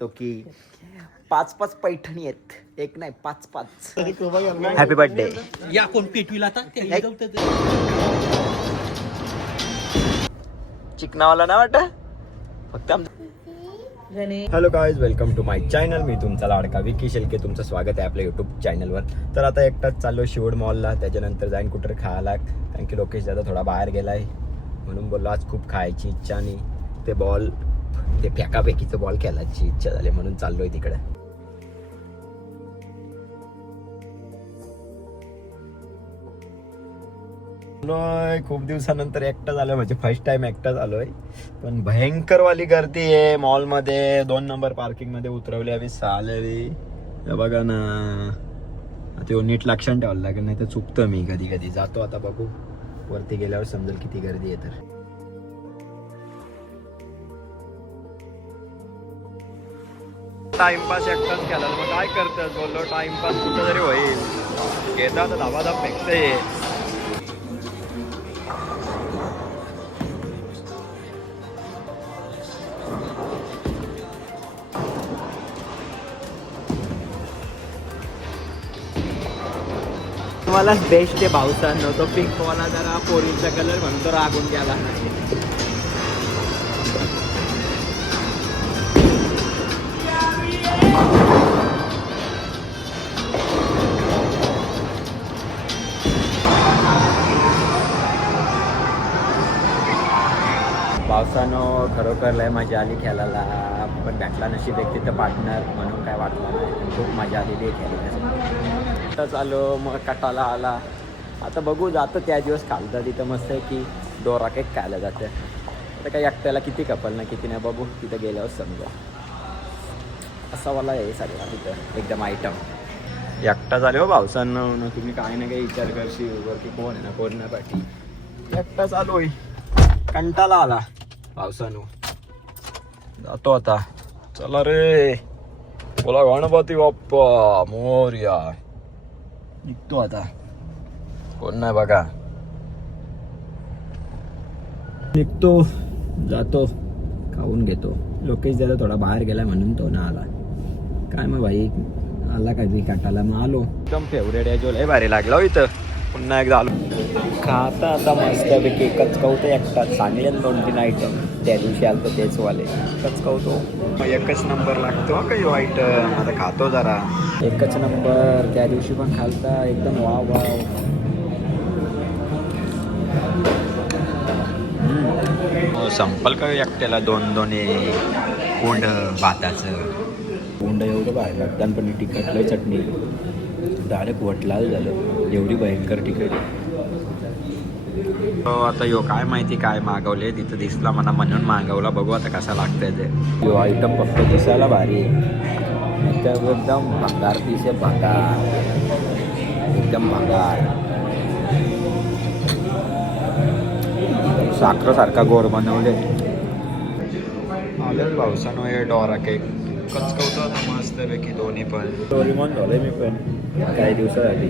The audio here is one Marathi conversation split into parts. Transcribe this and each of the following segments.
तो की 5-5 पैठणी आहेत, एक नाही 5-5. Happy birthday. या कोण पेटविला आता चिकनावाला ना वाटत फक्त. Hello guys, welcome to my channel. मी तुमचा लाडका विकी शेलके. तुमचं स्वागत आहे आपल्या यूट्यूब चॅनलवर. तर आता एकटाच चाललो शिवड मॉलला, त्याच्यानंतर जाईन कुठं खायला, कारण की लोकेश दादा थोडा बाहेर गेलाय म्हणून बोललो आज खूप खायची इच्छा आणि ते फेकाफेकीचं बॉल खेळायची इच्छा झाली म्हणून चाललोय तिकडे. खूप दिवसानंतर एकटाच आलोय, म्हणजे फर्स्ट टाइम एकटाच आलोय. पण भयंकर वाली गर्दी आहे मॉलमध्ये. 2 नंबर पार्किंग मध्ये उतरवली आम्ही सालेरी. बघा ना, ते नीट लक्षात ठेवायला लागेल, नाही तर चुकतं मी कधी कधी. जातो आता, बघू वरती गेल्यावर समजेल किती गर्दी आहे. तर टाइमपास एकटाच केला, मग काय करतोस बोललो, टाइमपास कुठं तरी होईल. घेतात धाबाधाब फेकते. मला बेस्ट आहे भाऊसांनो, तो पिंक वाला जरा पोरीचा कलर म्हणून तो रागून गेला. पावसानं खरोखर लय मजा आली खेळायला, पण भेटला नशीब एक तिथं पार्टनर म्हणून काय वाटलं नाही. खूप मजा आलेली आहे खेळण्यासाठी. आताच आलो, मग कटाला आला. आता बघू, जातं त्या दिवस खालतं तिथं मस्त आहे की डोरा केक खायला जातं. आता काही एकट्याला किती कपल ना किती नाही, बघू तिथं गेल्यावर समजा. असा वाला आहे सगळा तिथं एकदम आयटम. एकटा झाले हो पावसानं, तुम्ही काय ना काही विचार करशील वर की कोण आहे ना कोण नाही पाठी. एकटाच आलोय, कंटाला आला पावसानं. जातो आता, चला रे, बोला गणपती बाप्पा मोरया. निघतो आता, कोण नाही बघा. निघतो, जातो, खाऊन घेतो. लोकेश दादा थोडा बाहेर गेला म्हणून तो ना आला. काय मग भाई आला काय बी काटाला, मग आलो. एकदम फेवरेट आहे, जो लय भारी लागला हो इथं. पुन्हा एकदा आलो. खाता आता मस्तपैकी कचकवतो एकटा. चांगले 2-3 आयटम त्या दिवशी आलतो तेच वाले कचकवतो. मग एकच नंबर लागतो काही वाईट. आता खातो जरा, एकच नंबर. त्या दिवशी पण खालता एकदम वाव वाव. संपल का एकट्याला 2-2 कोंड भाताचं. कोंड एवढं बाहेर लागतं, पण तिखटलं चटणी डायरेक्ट वटलाल झालं, एवढी भयंकर तिखट. आता यो काय माहिती काय मागवले, तिथं दिसला मला म्हणून मागवला. बघू आता कसा लागतंय ते. यो आयटम फक्त दिसायला भारी, एकदम भंगार पीस आहे, भंगार एकदम भंगार. साखरेसारखा गोड बनवले. आले पावसानं हे डोरा केक कचकवतो आता मस्तपैकी. दोन्ही पण डोरेमॉन झाले मी पण काही दिवसाआधी.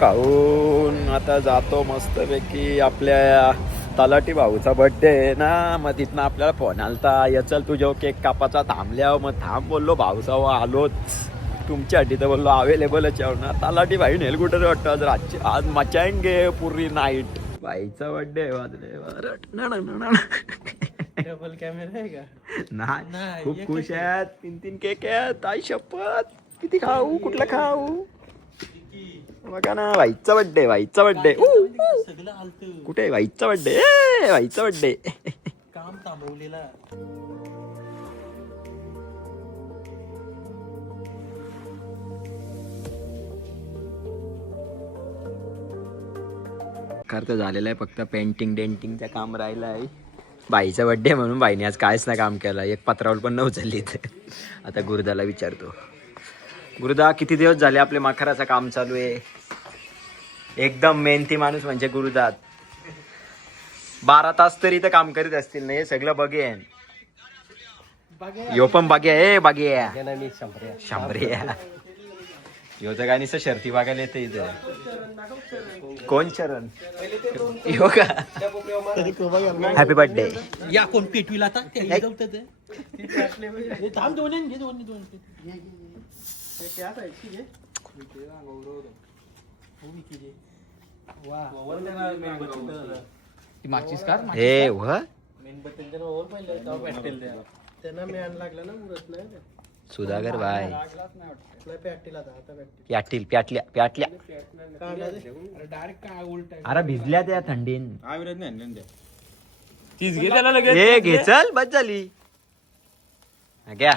खाऊन आता जातो मस्तपैकी. आपल्या तलाठी भाऊचा बर्थडे आहे ना, मग तिथनं आपल्याला फोन आलता, या चल तुझ्या केक कापाचा थांबल्यावर. मग थांब बोललो, भाऊसाव आलोच तुमच्यासाठी. तर बोललो अवेलेबलच आहे ना. तलाठी भाई नेल कुठं वाटतं आज मचाएंगे पूरी नाईट. भाईचा बर्थडे वाजले डबल कॅमेरा आहे का? नाही, खूप खुश आहेत. 3 केक आहेत. आई शपथ, किती खाऊ, कुठला खाऊ. बघा ना, भाईचा बर्थडे, भाईचा बर्थडे. कुठे भाईचा बर्थडे, भाईचा बर्थडे. काम थांबवलेला. खर्च झालेला आहे, फक्त पेंटिंग डेंटिंगचं काम राहिलं आहे. बाईचा बर्थडे म्हणून बाईने आज काहीच नाही काम केलं. एक पत्रावल पण न उचलली. आता गुरुदाला विचारतो. गुरुदा, किती दिवस झाले आपले मखराचं काम चालू आहे? एकदम मेहनती माणूस म्हणजे गुरुदात. 12 तास तरी इथं काम करीत असतील ना. हे सगळं बघे, यो पण बघे, बघे शांबरे. यो तर काय नुसतं शर्ती बघायला येते इथे. कोण चरण यो का? Happy birthday. या कोण पेटवीला आता ते हे जाऊ ते. हे थांब दोन घे दोन. मागचीच कार हे व त्यांना मॅन लागला ना उरत नाही सुधाकर भाई पॅटीला आता प्याटील प्याटल्या डायरेक्ट काय उलट अरे भिजल्या त्या थंडीन. चीज घे त्याला लगेच. हे घे चल बस झाली घ्या.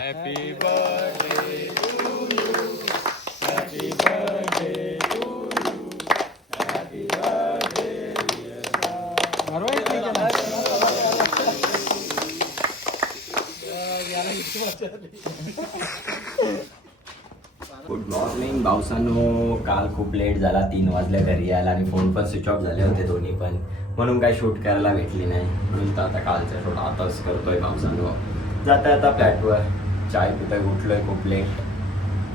गुड मॉर्निंग भाऊसानो. काल खूप लेट झाला, 3 वाजल्या घरी यायला आणि फोन पण स्विच ऑफ झाले होते दोन्ही पण, म्हणून काय शूट करायला भेटली नाही. म्हणून तर आता कालचा शूट आताच करतोय भाऊसानो. जाता आता फ्लॅटवर चाय पितोय. उठलोय खूप लेट,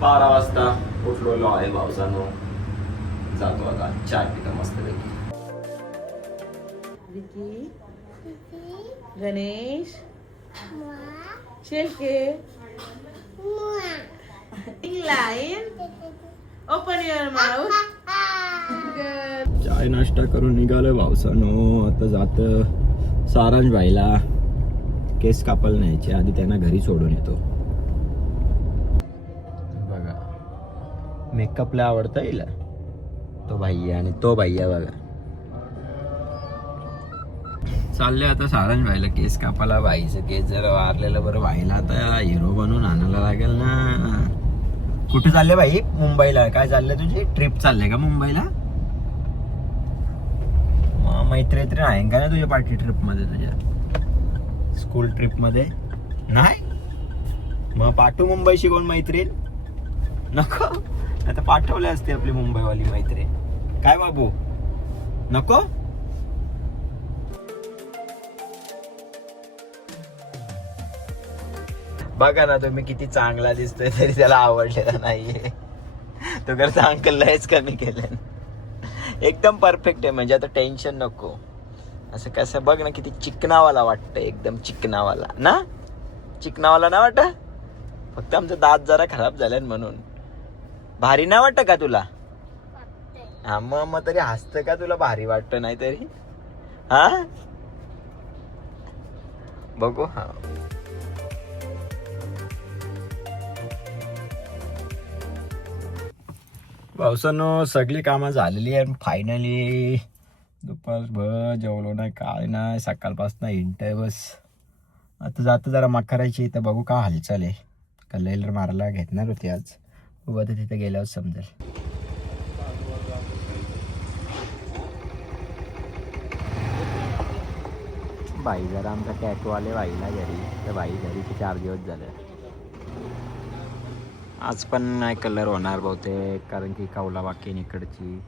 12 वाजता उठलेलो आहे भाऊसानो. जातो आता चाय पितो मस्तपैकी. Vicky, Ganesh, Shelke, line, open your mouth. चाय नाश्ता करून निघालोय भाऊसानो. आता जात सारांश भाईला केस कापायला न्यायचे, आधी त्यांना घरी सोडून येतो. बघा मेकअपला आवडतं येईल तो भैया आणि तो भैया. बघा चालले आता सारांश भाईला केस कापायला. भाईचं केस जरा वारलेलं बरं, भाईला आता हिरो बनवून आणायला लागेल ना. कुठे चालले भाई? मुंबईला. काय चाललंय तुझी ट्रिप? चालले का मुंबईला? मैत्री आहे का ना तुझ्या पार्टी ट्रिप मध्ये, तुझ्या स्कूल ट्रिप मध्ये? नाही मग पाठवू मुंबईशी कोण मैत्रीण? नको. आता पाठवले असते आपली मुंबईवाली मैत्रीण. काय बाबू नको? बघा ना तुम्ही किती चांगला दिसतोय तरी त्याला आवडलेला नाहीये. तो घरचा अंकल लयच कमी केलं. एकदम परफेक्ट आहे, म्हणजे आता टेन्शन नको. असं कसं बघ ना, किती चिकनावाला वाटतं. एकदम चिकनावाला ना, चिकनावाला ना वाटत. फक्त आमचे दात जरा खराब झाले म्हणून. भारी नाही वाटत का तुला? हा मग तरी हसतं का? तुला भारी वाटतं नाही तरी? हा बघू. हा पावसानं सगळी कामं झालेली आहे. फायनली दुपारभर जेवलो नाही, काय नाही. सकाळपासून हिंट बस. आता जातं जरा करायची तर बघू का हालचाल आहे. कल्लेलर मारायला घेतणार होती आज. उभं तर तिथे गेल्यावर समजेल. बाई जरा आमचा टॅटू आले बाईला घरी, तर बाई घरी 4 दिवस झाले. आज पण नाही कलर होणार बहुतेक, कारण की कौला बाकी इकडची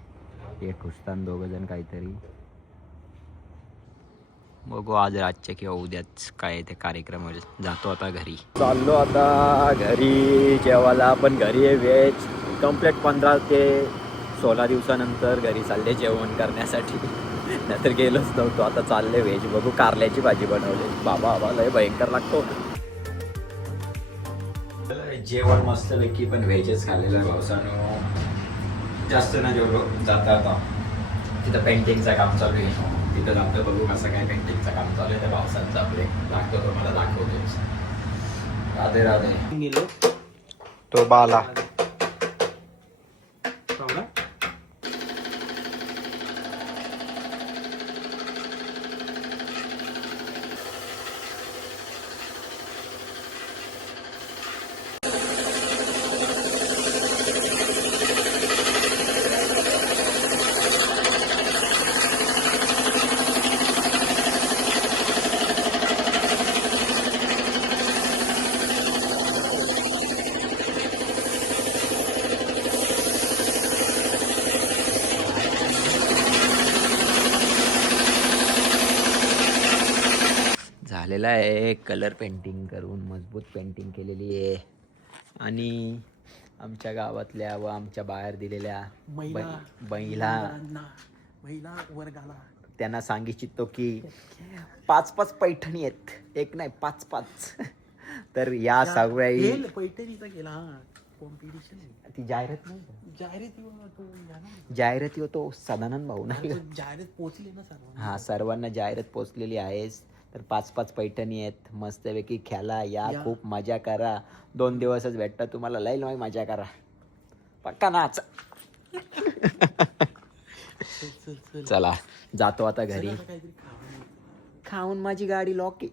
हे ठुसतान 2 जण काहीतरी. बघू आज रातच्या किंवा उद्याच काय ते कार्यक्रम होईल. जातो आता घरी. चाललो आता घरी जेवायला. पण घरी आहे व्हेज. कम्प्लीट 15 ते 16 दिवसानंतर घरी चालले जेवण करण्यासाठी. नाहीतर गेलोच नव्हतो. आता चालले व्हेज. बघू कारल्याची भाजी बनवली. बाबा लय भयंकर लागतो. जेवण मस्तपैकी पण व्हेजच खाल्लेलं आहे पावसानं. जास्त ना जेवढो जाता आता तिथं पेंटिंगचं काम चालू आहे. तिथं जातं बघू कसं काय पेंटिंगचं काम चालू आहे. त्या पावसांचा आपले लागतो तो मला दाखवतोच. राधे राधे. गेलो तो बाला झालेला आहे. कलर पेंटिंग करून मजबूत पेंटिंग केलेली आहे. आणि आमच्या गावातल्या व आमच्या बाहेर दिलेल्या महिला वर्गाला त्यांना सांगू इच्छितो की 5-5 पैठणी आहेत, एक नाही 5-5. तर या सगळ्या पैठणीचा केला कॉम्पिटिशन. ती जाहिरात नाही का? जाहिराती जाहिराती होतो सदानंद भाऊ नाही का? जाहिरात पोहोचली ना सर्व. हा सर्वांना जाहिरात पोचलेली आहे. तर 5-5 पैठणी आहेत, मस्तपैकी खेळा या, खूप मजा करा. 2 दिवसच भेटतात तुम्हाला, लई लई मजा करा, पक्का नाच. चला जातो आता घरी, खाऊन माझी गाडी लॉक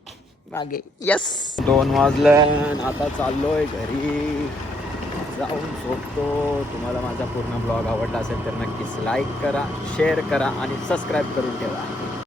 मागे. यस 2 वाजलं, आता चाललोय घरी, जाऊन झोपतो. तुम्हाला माझा पूर्ण ब्लॉग आवडला असेल तर नक्कीच लाईक करा, शेअर करा आणि सबस्क्राईब करून ठेवा.